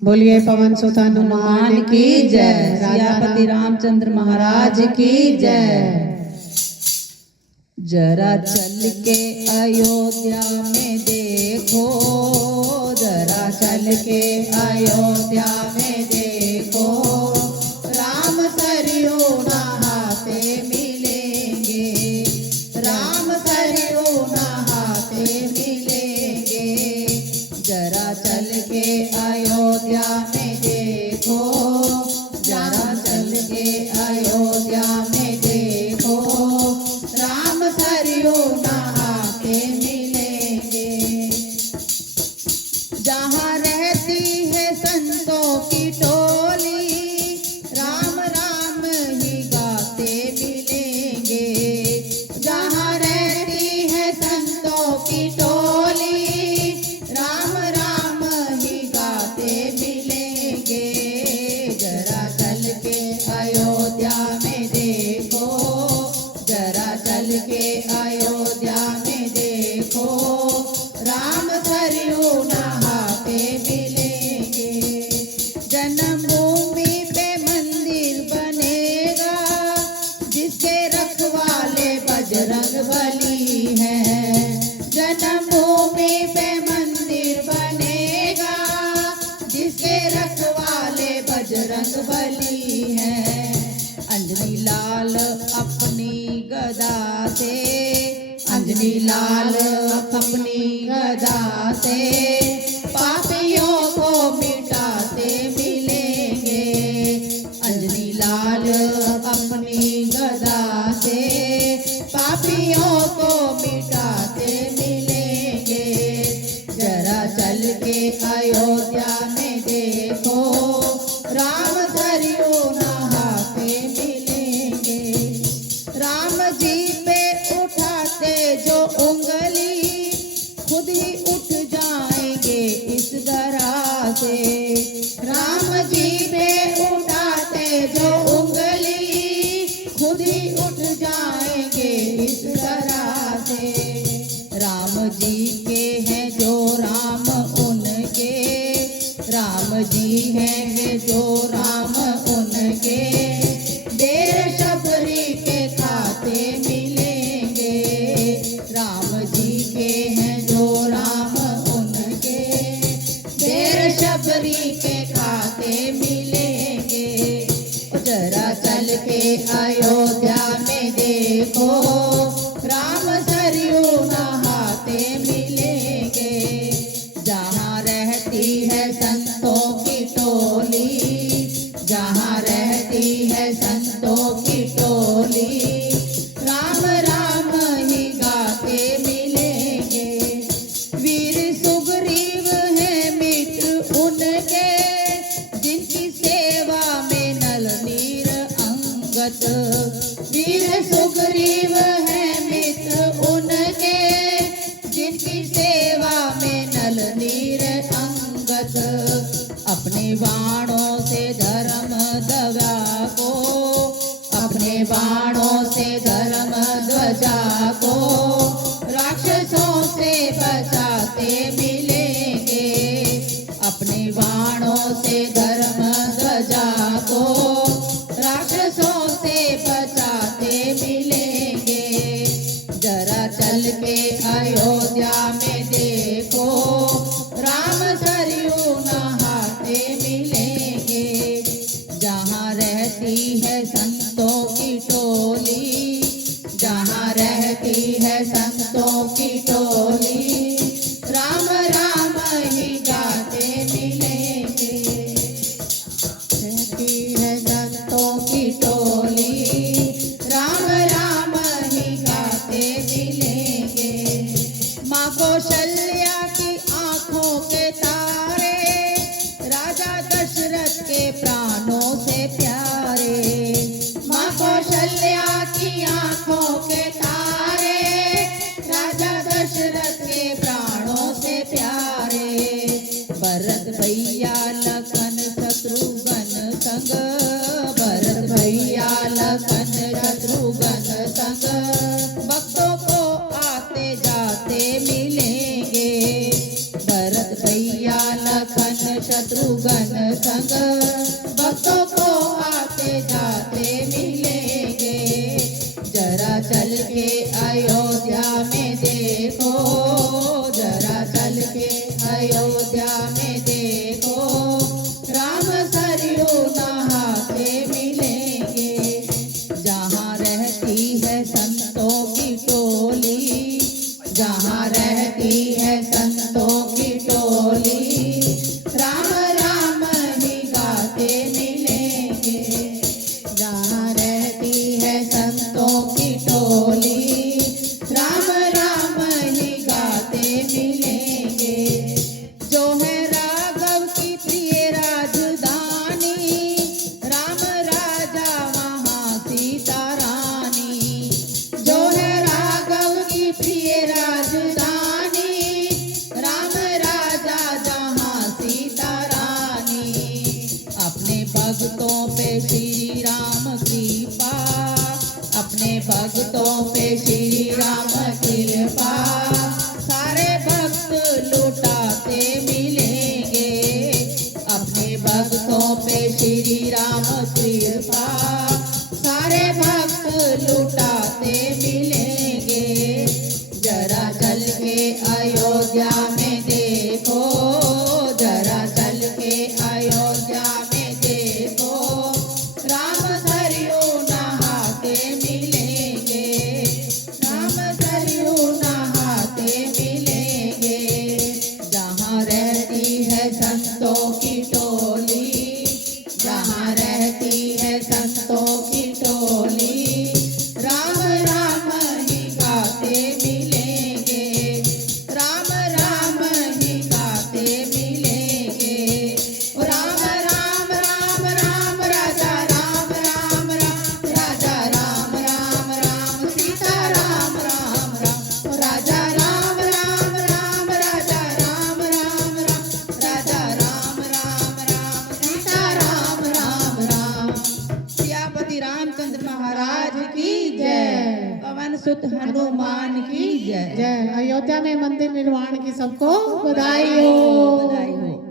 बोलिए पवन सुत हनुमान की जय। सियापति रामचंद्र महाराज की जय। जरा चल के अयोध्या में देखो, जरा चल के अयोध्या में देखो, राम सरयू नहाते मिलेंगे, राम सरयू नहाते मिलेंगे। जरा चल के अयोध्या में देखो, जरा चल के अयोध्या में देखो, राम सरयू नहाते मिलेंगे। जहाँ रहती है संतों की टोली, राम राम ही गाते मिलेंगे। जहाँ रहती है संतों की टोली, राम राम ही गाते मिलेंगे। जरा चल के अयोध्या में देखो, जरा चल के अयोध्या में देखो, राम सरयू नहाते मिलेंगे। जन्मभूमि पे मंदिर बनेगा, जिसके रखवाले बजरंगबली हैं। जन्मभूमि पे मंदिर बनेगा, जिसके रखवाले बजरंगबली हैं। अंजनी लाल अपनी गदा से, अंजनी लाल अपनी गदा से, पापियों को मिटाते मिलेंगे। अंजनी लाल अपनी गदा से, पापियों को मिटाते मिलेंगे। जरा चल के अयोध्या में देखो, राम सरयू नहाते मिलेंगे। राम जी पे उठाते जो उंगली, खुद ही उठ जाएंगे इस दरा से। राम जी पे उठाते जो उंगली, खुद ही उठ जाएंगे इस दरा से। राम जी के हैं जो राम उनके, राम जी हैं जो राम उनके, देर शबरी के खाते मिलेंगे। राम जी के हैं जो राम उनके, देर शबरी के खाते मिलेंगे। जरा चल के अयोध्या में देखो, राम सरयू नहाते मिलेंगे। जहाँ रहती है संतों की टोली, जहाँ रहती है संतों की टोली, राम राम ही गाते मिलेंगे। वीर सुग्रीव है मित्र उनके, जिनकी सेवा में नल नीर अंगत। वीर सुग्रीव है मित्र उनके, जिनकी सेवा में नल नीर अंगत। अपने बाणों से धर्म ध्वजा को, अपने बाणों से धर्म ध्वजा को, राक्षसों से बचाते मिलेंगे। अपने बाणों से धर्म ध्वजा को, राक्षसों से बचाते मिलेंगे। जरा चल के अयोध्या में देखो, राम सरयू नहाते मिलेंगे। जहाँ रहती है संतों की टोली, जहाँ रहती है संतों की टोली, राम राम ही गाते मिलेंगे। रहती है संतों की टोली, राम राम ही गाते मिलेंगे। माँ कौशल्या की आंखों के तारे, राजा दशरथ के प्राणों से प्यारे। माँ कौशल्या की आंखों के तारे, राजा दशरथ के प्राणों से प्यारे। भरत भैया लखन शत्रुघ्न संग, भरत भैया लखन शत्रुघ्न संग, भक्तों को आते जाते मिलेंगे। भरत भैया लखन शत्रुघ्न साधुगण संग भक्तों को आते जाते मिलेंगे। जरा चल के अयोध्या में देखो, जरा चल के अयोध्या में देखो, राम सरयू नहाते मिलेंगे। जहाँ रहती है संतों की टोली, जहाँ रहती है संतों की टोली, राम राम ही गाते मिलेंगे। जहाँ रहती है संतों की टोली, राम राम ही गाते मिलेंगे। जो है राघव की प्रिय राजधानी, राम राजा वहाँ सीता रानी। जो है राघव की प्रिय राजधानी, राम राजा जहाँ सीता रानी। अपने भक्तों पे श्री राम कृपा, अपने भक्तों पे श्री राम कृपा, सारे भक्त लुटाते मिलेंगे। अपने भक्तों पे श्री राम कृपा, सारे भक्त लुटाते मिलेंगे। जरा चल के अयोध्या में देखो, जरा चल के अयोध्या में देखो, राम सरयू नहाते मिलेंगे, राम सरयू नहाते मिलेंगे। जहाँ रहती है संतों की टोली, जहाँ रहती है संतों की टोली, राम राम ही गाते मिलेंगे, राम राम ही गाते मिलेंगे। राम राम राम राम राजा राम राम राम, राजा राम राम राम, सीता राम राम राम, राजा राम राम राम, राजा राम राम राम, राजा राम राम राम, सीता राम राम राम। सियापति रामचंद्र महाराज की जय, पवन सुत हनुमान की जय। जय। अयोध्या में मंदिर निर्माण की सबको बधाई हो। बधाई हो।